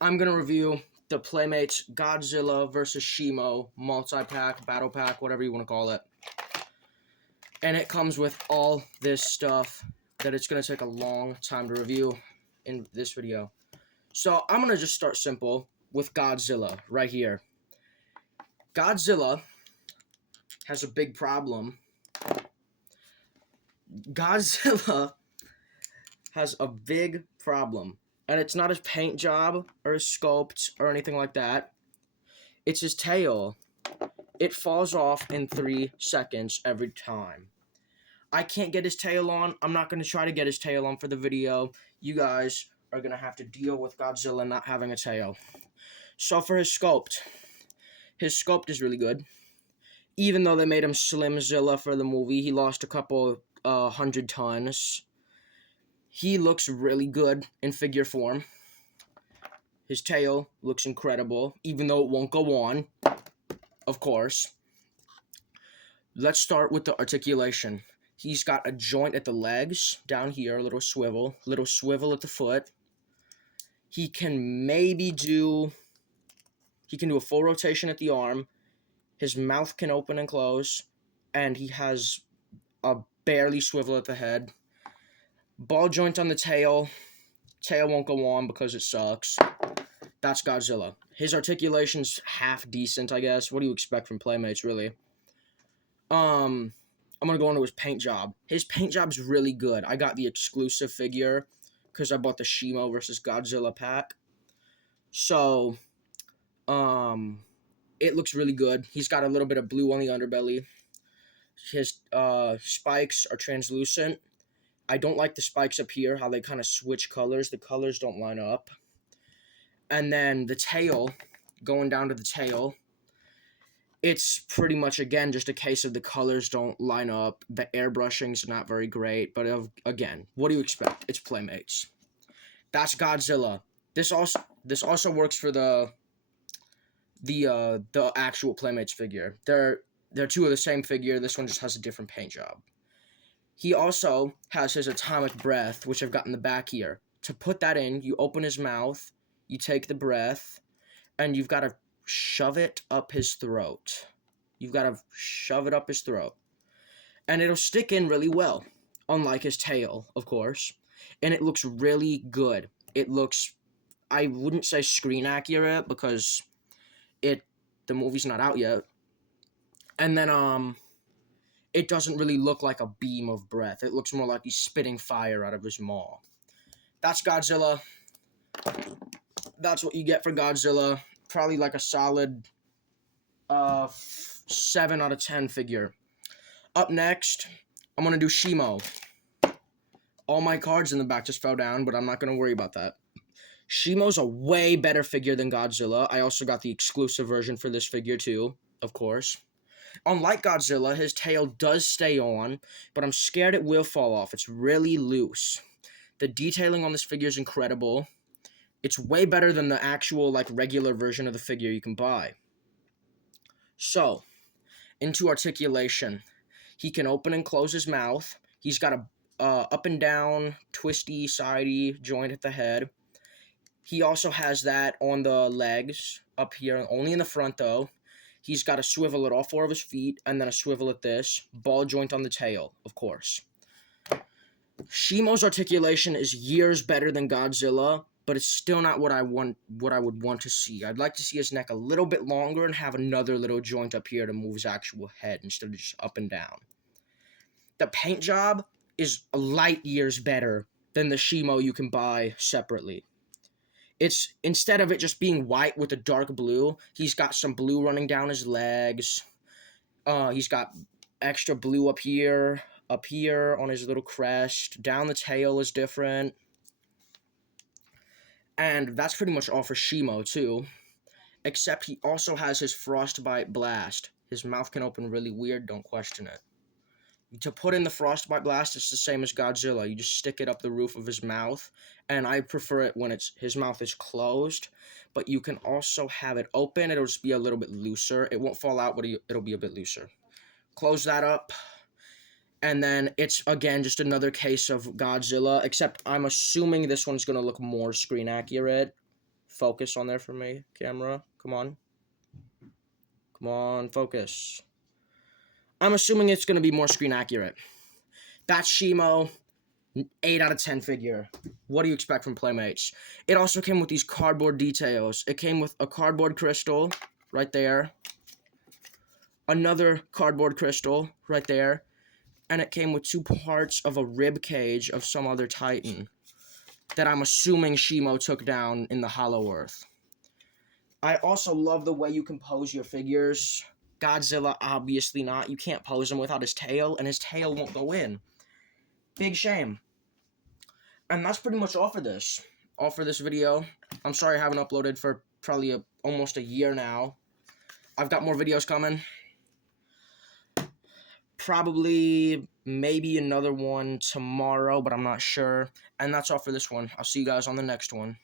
I'm going to review the Playmates Godzilla vs. Shimo multi-pack, battle pack, whatever you want to call it. And it comes with all this stuff that it's going to take a long time to review in this video. So I'm going to just start simple with Godzilla right here. Godzilla has a big problem. Godzilla has a big problem. And it's not his paint job or his sculpt or anything like that. It's his tail. It falls off in 3 seconds every time. I can't get his tail on. I'm not going to try to get his tail on for the video. You guys are going to have to deal with Godzilla not having a tail. So for his sculpt is really good. Even though they made him Slimzilla for the movie, he lost a couple 100 tons. He looks really good in figure form. His tail looks incredible, even though it won't go on, of course. Let's start with the articulation. He's got a joint at the legs, down here, a little swivel at the foot. He can do a full rotation at the arm. His mouth can open and close, and he has a barely swivel at the head. Ball joint on the tail. Tail won't go on because it sucks. That's Godzilla. His articulation's half decent, I guess. What do you expect from Playmates, really? I'm gonna go into his paint job. His paint job's really good. I got the exclusive figure because I bought the Shimo vs. Godzilla pack. So, it looks really good. He's got a little bit of blue on the underbelly. His spikes are translucent. I don't like the spikes up here, how they kind of switch colors. The colors don't line up. And then the tail, going down to the tail, it's pretty much, again, just a case of the colors don't line up. The airbrushing's not very great. But, again, what do you expect? It's Playmates. That's Godzilla. This also works for the actual Playmates figure. They're two of the same figure. This one just has a different paint job. He also has his atomic breath, which I've got in the back here. To put that in, you open his mouth, you take the breath, and you've got to shove it up his throat. And it'll stick in really well, unlike his tail, of course. And it looks really good. It looks, I wouldn't say screen accurate because the movie's not out yet. And then, it doesn't really look like a beam of breath. It looks more like he's spitting fire out of his maw. That's Godzilla. That's what you get for Godzilla. Probably like a solid 7 out of 10 figure. Up next, I'm going to do Shimo. All my cards in the back just fell down, but I'm not going to worry about that. Shimo's a way better figure than Godzilla. I also got the exclusive version for this figure too, of course. Unlike Godzilla, his tail does stay on, but I'm scared it will fall off. It's really loose. The detailing on this figure is incredible. It's way better than the actual, regular version of the figure you can buy. So, into articulation. He can open and close his mouth. He's got a up and down, twisty, sidey joint at the head. He also has that on the legs up here, only in the front though. He's got a swivel at all 4 of his feet, and then a swivel at this. Ball joint on the tail, of course. Shimo's articulation is years better than Godzilla, but it's still not what I would want to see. I'd like to see his neck a little bit longer and have another little joint up here to move his actual head instead of just up and down. The paint job is light years better than the Shimo you can buy separately. It's, instead of it just being white with a dark blue, he's got some blue running down his legs. He's got extra blue up here on his little crest. Down the tail is different. And that's pretty much all for Shimo, too. Except he also has his Frostbite Blast. His mouth can open really weird, don't question it. To put in the Frostbite Blast, it's the same as Godzilla. You just stick it up the roof of his mouth, and I prefer it when his mouth is closed, but you can also have it open. It'll just be a little bit looser. It won't fall out, but it'll be a bit looser. Close that up, and then it's, again, just another case of Godzilla, except I'm assuming this one's going to look more screen accurate focus on there for me, camera. Come on. Come on, focus. I'm assuming it's going to be more screen accurate. That's Shimo, 8 out of 10 figure. What do you expect from Playmates? It also came with these cardboard details. It came with a cardboard crystal right there. Another cardboard crystal right there. And it came with 2 parts of a rib cage of some other Titan that I'm assuming Shimo took down in the Hollow Earth. I also love the way you can pose your figures. Godzilla, obviously not. You can't pose him without his tail, and his tail won't go in. Big shame. And that's pretty much all for this. All for this video. I'm sorry I haven't uploaded for probably almost a year now. I've got more videos coming. Probably, maybe another one tomorrow, but I'm not sure. And that's all for this one. I'll see you guys on the next one.